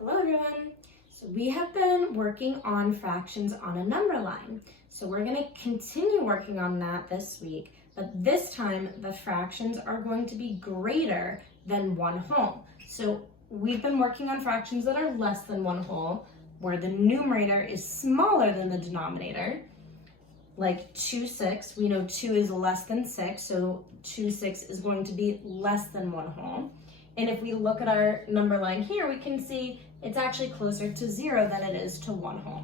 Hello everyone. So we have been working on fractions on a number line. So we're going to continue working on that this week, but this time the fractions are going to be greater than 1 whole. So we've been working on fractions that are less than 1 whole, where the numerator is smaller than the denominator, like 2/6. We know 2 is less than 6, so 2/6 is going to be less than 1 whole. And if we look at our number line here, we can see it's actually closer to 0 than it is to 1 whole.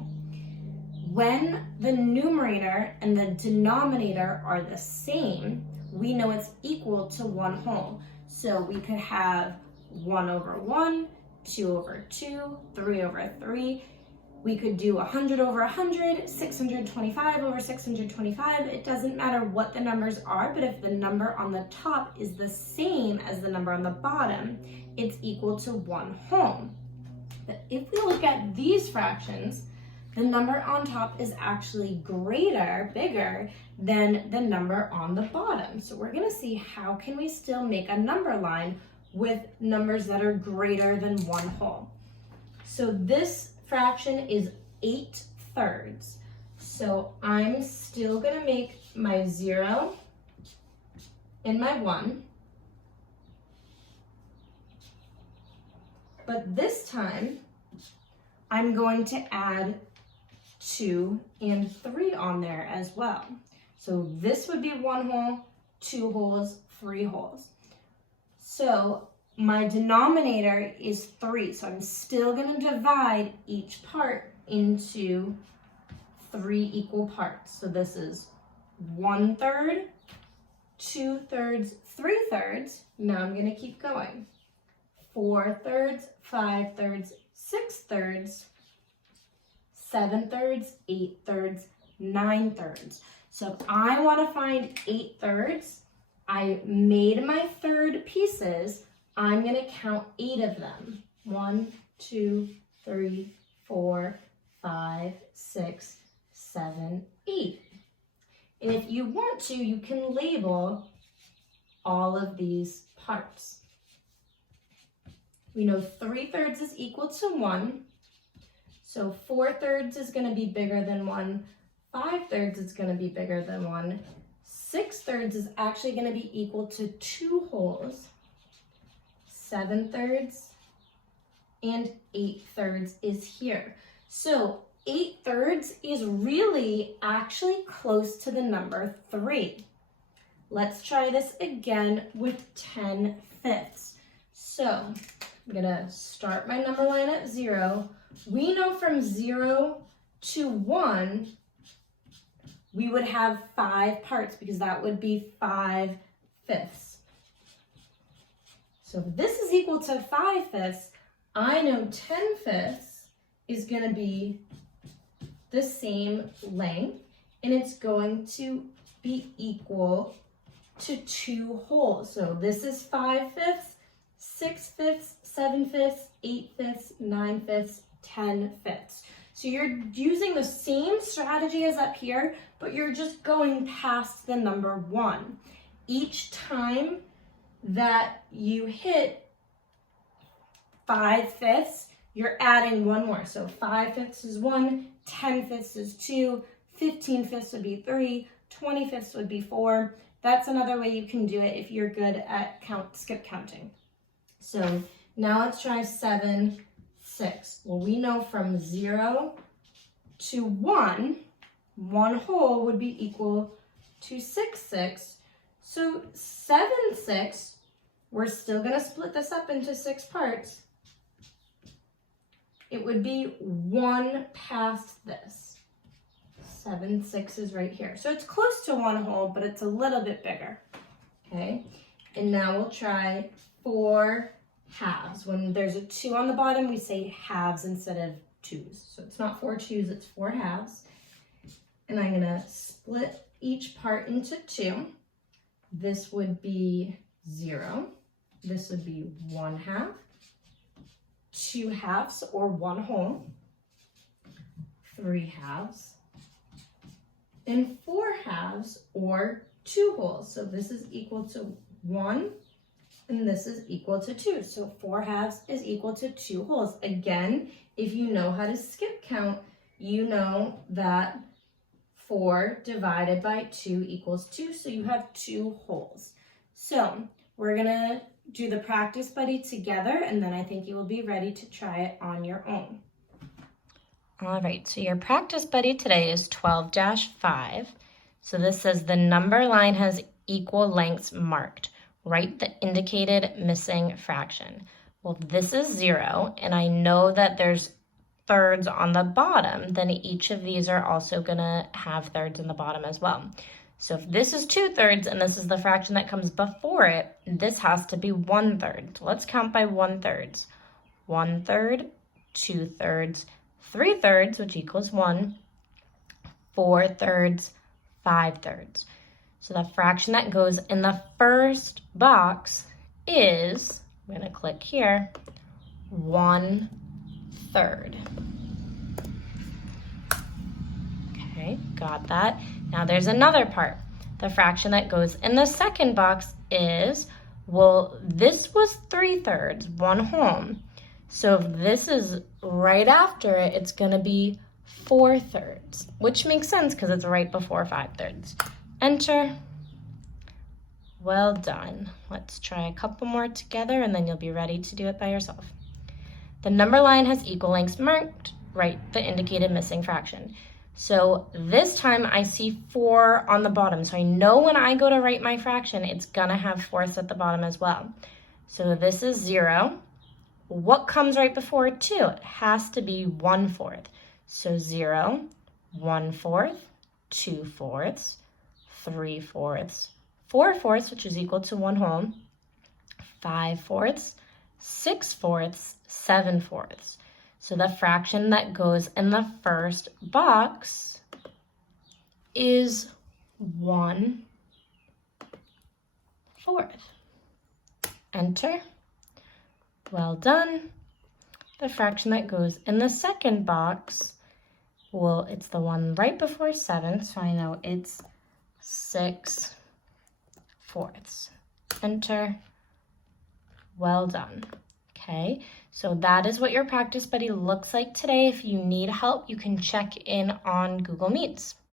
When the numerator and the denominator are the same, we know it's equal to 1 whole. So we could have 1 over 1, 2 over 2, 3 over 3. We could do 100 over 100, 625 over 625. It doesn't matter what the numbers are, but if the number on the top is the same as the number on the bottom, it's equal to 1 whole. But if we look at these fractions, the number on top is actually bigger than the number on the bottom. So we're gonna see how can we still make a number line with numbers that are greater than 1 whole. So this fraction is 8/3. So I'm still gonna make my 0 and my 1. But this time, I'm going to add 2 and 3 on there as well. So this would be 1 whole, 2 wholes, 3 wholes. So my denominator is 3, so I'm still going to divide each part into 3 equal parts. So this is 1/3, 2/3, 3/3. Now I'm going to keep going. 4/3, 5/3, 6/3, 7/3, 8/3, 9/3. So if I want to find 8/3, I made my third pieces. I'm going to count 8 of them. 1, 2, 3, 4, 5, 6, 7, 8. And if you want to, you can label all of these parts. We know 3/3 is equal to 1. So 4/3 is going to be bigger than 1. 5/3 is going to be bigger than 1. 6/3 is actually going to be equal to 2 wholes. 7/3 and 8/3 is here. So 8/3 is really actually close to the number 3. Let's try this again with 10/5. So I'm gonna start my number line at 0. We know from 0 to 1, we would have 5 parts because that would be 5/5. So if this is equal to 5/5, I know 10/5 is going to be the same length, and it's going to be equal to 2 wholes. So this is 5/5, 6/5, 7/5, 8/5, 9/5, 10/5. So you're using the same strategy as up here, but you're just going past the number 1. Each time that you hit 5/5, you're adding 1 more. So 5/5 is 1, 10/5 is 2, 15/5 would be 3, 20/5 would be 4. That's another way you can do it if you're good at skip counting. So now let's try 7/6. Well, we know from 0 to 1, 1 whole would be equal to 6/6. So 7/6, we're still going to split this up into 6 parts. It would be 1 past this. 7/6 is right here. So it's close to 1 whole, but it's a little bit bigger. Okay, and now we'll try 4/2. When there's a 2 on the bottom, we say halves instead of 2s. So it's not 4 2s, it's 4/2. And I'm going to split each part into 2. This would be 0. This would be 1/2, 2/2 or 1 whole, 3/2, and 4/2 or 2 wholes. So this is equal to 1 and this is equal to 2. So 4/2 is equal to 2 wholes. Again, if you know how to skip count, you know that 4 divided by 2 equals 2, so you have 2 wholes. So we're gonna do the practice buddy together, and then I think you will be ready to try it on your own. All right, so your practice buddy today is 12-5. So this says the number line has equal lengths marked. Write the indicated missing fraction. Well, this is 0, and I know that there's thirds on the bottom, then each of these are also gonna have thirds in the bottom as well. So if this is 2/3 and this is the fraction that comes before it, this has to be 1/3. So let's count by 1/3. 1/3, 2/3, 3/3, which equals 1, 4/3, 5/3. So the fraction that goes in the first box is, I'm gonna click here, 1/3. Okay, got that. Now there's another part. The fraction that goes in the second box is, well, this was 3/3, 1 whole. So if this is right after it, it's gonna be 4/3, which makes sense because it's right before 5/3. Enter. Well done. Let's try a couple more together and then you'll be ready to do it by yourself. The number line has equal lengths marked. Write the indicated missing fraction. So this time I see 4 on the bottom. So I know when I go to write my fraction, it's gonna have fourths at the bottom as well. So this is 0. What comes right before 2? It has to be 1/4. So 0, 1/4, 2/4, 3/4, 4/4, which is equal to 1 whole, 5/4, 6/4, 7/4. So the fraction that goes in the first box is 1/4. Enter. Well done. The fraction that goes in the second box, well, it's the one right before 7, so I know it's 6/4. Enter. Well done. Okay, so that is what your practice buddy looks like today. If you need help, you can check in on Google Meets.